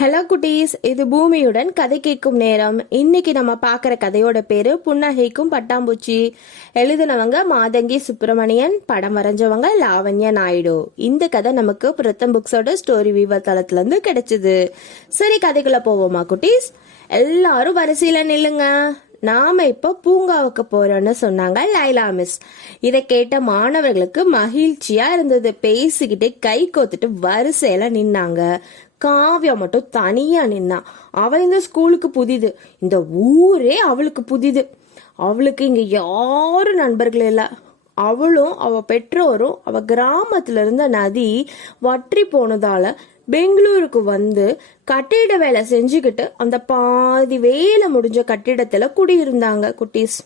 Hello குட்டீஸ் இது பூமியுடன் கதை கேட்கும் நேரம். இன்னைக்கு நம்ம பார்க்குற கதையோட பேரு புன்னகைக்கும் பட்டாம்பூச்சி. எழுதினவங்க மாதங்கி சுப்பிரமணியன் படம் வரைஞ்சவங்க லாவண்யா நாயுடு. இந்த கதை நமக்கு பிரத்தம் புக்ஸோட ஸ்டோரி வீவர் தளத்துல இருந்து கிடைச்சது. சரி கதைக்குள்ள போவோமா குட்டீஸ்? எல்லாரும் வரிசையில நில்லுங்க. நாம இப்ப பூங்காவுக்கு போறோம்னு சொன்னாங்க லைலா மிஸ். இதை கேட்ட மாணவர்களுக்கு மகிழ்ச்சியா இருந்தது. பேசிக்கிட்டு கை கோத்துட்டு வரிசையில நின்னாங்க. காவ்யா மட்டும் தனியா நின்னா அவ இந்த ஸ்கூலுக்கு புதிது. இந்த ஊரே அவளுக்கு புதிது. அவளுக்கு இங்க யாரும் நண்பர்கள் இல்ல. அவளும் அவ பெற்றோரும் அவ கிராமத்துல இருந்த நதி வற்றி போனதால பெங்களூருக்கு வந்து கட்டிட வேலை செஞ்சுக்கிட்டு அந்த பாதி வேலை முடிஞ்ச கட்டிடத்துல குடியிருந்தாங்க குட்டீஸ்.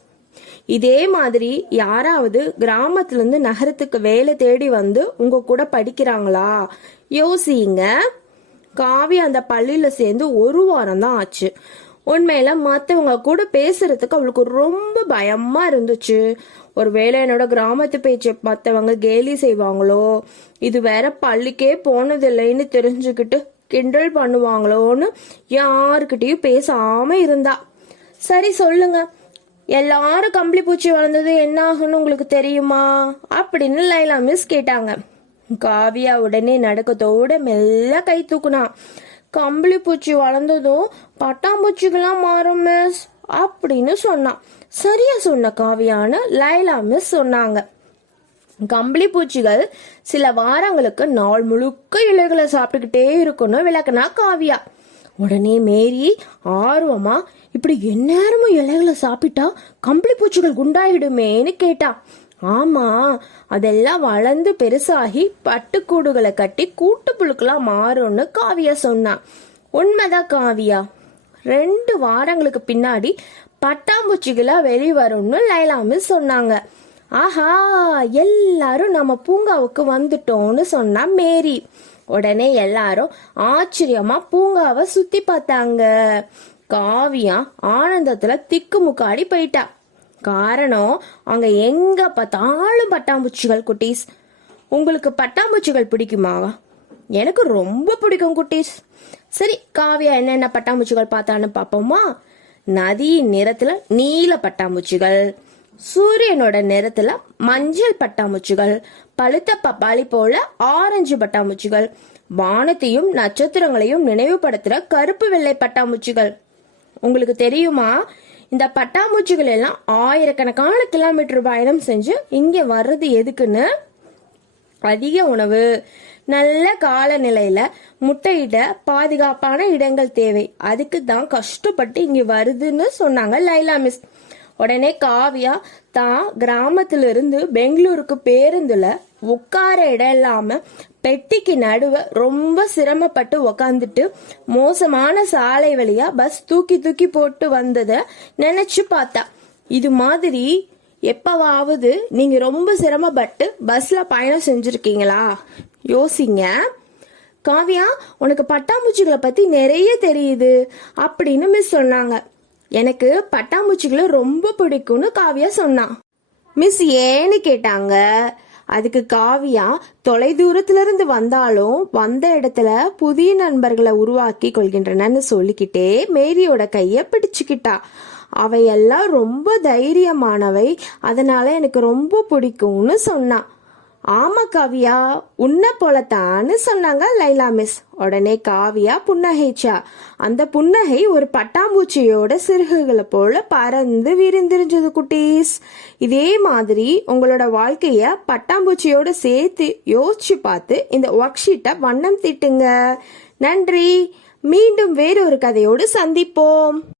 இதே மாதிரி யாராவது கிராமத்துல இருந்து நகரத்துக்கு வேலை தேடி வந்து உங்க கூட படிக்கிறாங்களா? யோசிங்க. காவி அந்த பள்ளியில சேர்ந்து ஒரு வாரம் தான் ஆச்சு உண்மையில மத்தவங்க கூட பேசுறதுக்கு அவளுக்கு ரொம்ப பயமா இருந்துச்சு. ஒருவேளை என்னோட கிராமத்து பேச்சு மத்தவங்க கேலி செய்வாங்களோ? இது வேற பள்ளிக்கே போனதில்லைன்னு தெரிஞ்சுக்கிட்டு கிண்டல் பண்ணுவாங்களோன்னு யாருக்கிட்டயும் பேசாம இருந்தா. சரி சொல்லுங்க. எல்லாரும் கம்பளி பூச்சி வளர்ந்தது என்ன ஆகுன்னு உங்களுக்கு தெரியுமா? அப்படின்னு லைலா மிஸ் கேட்டாங்க. காவியா உடனே நடுக்கத்தோட மெல்ல கை தூக்குனான். கம்பளி பூச்சி வளர்ந்ததும் பட்டாம்பூச்சிகளாம் மாறும் மிஸ் அப்படின்னு சொன்னான். சரியா சொன்ன காவியான்னு லைலா மிஸ் சொன்னாங்க. கம்பளி பூச்சிகள் சில வாரங்களுக்கு நாள் முழுக்க இலைகளை சாப்பிட்டுக்கிட்டே இருக்கணும் விளக்குனா காவியா. உடனே மேரி ஆர்வமா இப்படி எந்நேரமும் இலைகளை சாப்பிட்டா கம்பளி பூச்சிகள் குண்டாயிடுமேன்னு கேட்டா. ஆமா அதெல்லாம் வளர்ந்து பெருசாகி பட்டுக்கூடுகளை கட்டி கூட்டு புழுக்களா மாறும்னு காவியா சொன்னான் உண்மைதான் காவியா. ரெண்டு வாரங்களுக்கு பின்னாடி பட்டாம்பூச்சிகளா வெளிவரும்னு லைலாமி சொன்னாங்க. ஆஹா எல்லாரும் நம்ம பூங்காவுக்கு வந்துட்டோம்னு சொன்னா மேரி. உடனே எல்லாரும் ஆச்சரியமா பூங்காவை சுத்தி பார்த்தாங்க. காவியா ஆனந்தத்துல திக்கு முக்காடி போயிட்டா. காரணம் அங்க எங்க பார்த்தாலும் பட்டாம்பூச்சிகள் குட்டீஸ். உங்களுக்கு பட்டாம்பூச்சிகள் பிடிக்குமா? எனக்கு ரொம்ப பிடிக்கும் குட்டீஸ். சரி காவியா என்னென்ன பட்டாம்பூச்சிகள் பார்த்தான்னு பார்ப்போமா? நதியின் நிறத்துல நீல பட்டாம்பூச்சிகள் சூரியனோட நிறத்துல மஞ்சள் பட்டாம்பூச்சிகள் பழுத்த பப்பாளி போல ஆரஞ்சு பட்டாம்பூச்சிகள் வானத்தையும் நட்சத்திரங்களையும் நினைவுபடுத்துற கருப்பு வெள்ளை பட்டாம்பூச்சிகள். உங்களுக்கு தெரியுமா? இந்த பட்டாம்பூச்சிகள் எல்லாம் ஆயிரக்கணக்கான கிலோமீட்டர் பயணம் செஞ்சு இங்க வர்றது எதுக்குன்னு? அதிக உணவு நல்ல காலநிலையில முட்டையிட பாதுகாப்பான இடங்கள் தேவை. அதுக்கு தான் கஷ்டப்பட்டு இங்க வருதுன்னு சொன்னாங்க லைலா மிஸ். உடனே காவியா தான் கிராமத்திலிருந்து பெங்களூருக்கு பேருந்துல உட்கார இடம் இல்லாம பெட்டிக்கு நடுவ ரொம்ப சிரமப்பட்டு உக்காந்துட்டு மோசமான சாலை வழியா பஸ் தூக்கி தூக்கி போட்டு வந்தத நினைச்சு பார்த்தா. இது மாதிரி எப்பவாவது நீங்க ரொம்ப சிரமப்பட்டு பஸ்ல பயணம் செஞ்சிருக்கீங்களா? யோசிங்க. காவியா உனக்கு பட்டாம்பூச்சிகளை பத்தி நிறைய தெரியுது அப்படின்னு மிஸ் சொன்னாங்க. எனக்கு பட்டாம்பூச்சிகளை ரொம்ப பிடிக்கும்னு காவியா சொன்னான் மிஸ் ஏன்னு கேட்டாங்க. அதுக்கு காவியா தொலை தூரத்துல இருந்து வந்தாலும் வந்த இடத்துல புதிய நண்பர்களை உருவாக்கி கொள்கின்றனன்னு சொல்லிக்கிட்டே மேரியோட கைய பிடிச்சுக்கிட்டா. அவையெல்லாம் ரொம்ப தைரியமானவை. அதனால எனக்கு ரொம்ப பிடிக்கும்னு சொன்னான் ஆமா காவியா உன்னை போலத்தான்னு சொன்னாங்க லைலா மிஸ். உடனே காவியா புன்னகைச்சா. அந்த புன்னகை ஒரு பட்டாம்பூச்சியோட சிறுகுகளை போல பறந்து விரிந்திருந்தது குட்டீஸ். இதே மாதிரி உங்களோட வாழ்க்கைய பட்டாம்பூச்சியோட சேர்த்து யோசிச்சு பார்த்து இந்த ஒர்க் ஷீட்டை வண்ணம் தீட்டுங்க. நன்றி. மீண்டும் வேறொரு கதையோடு சந்திப்போம்.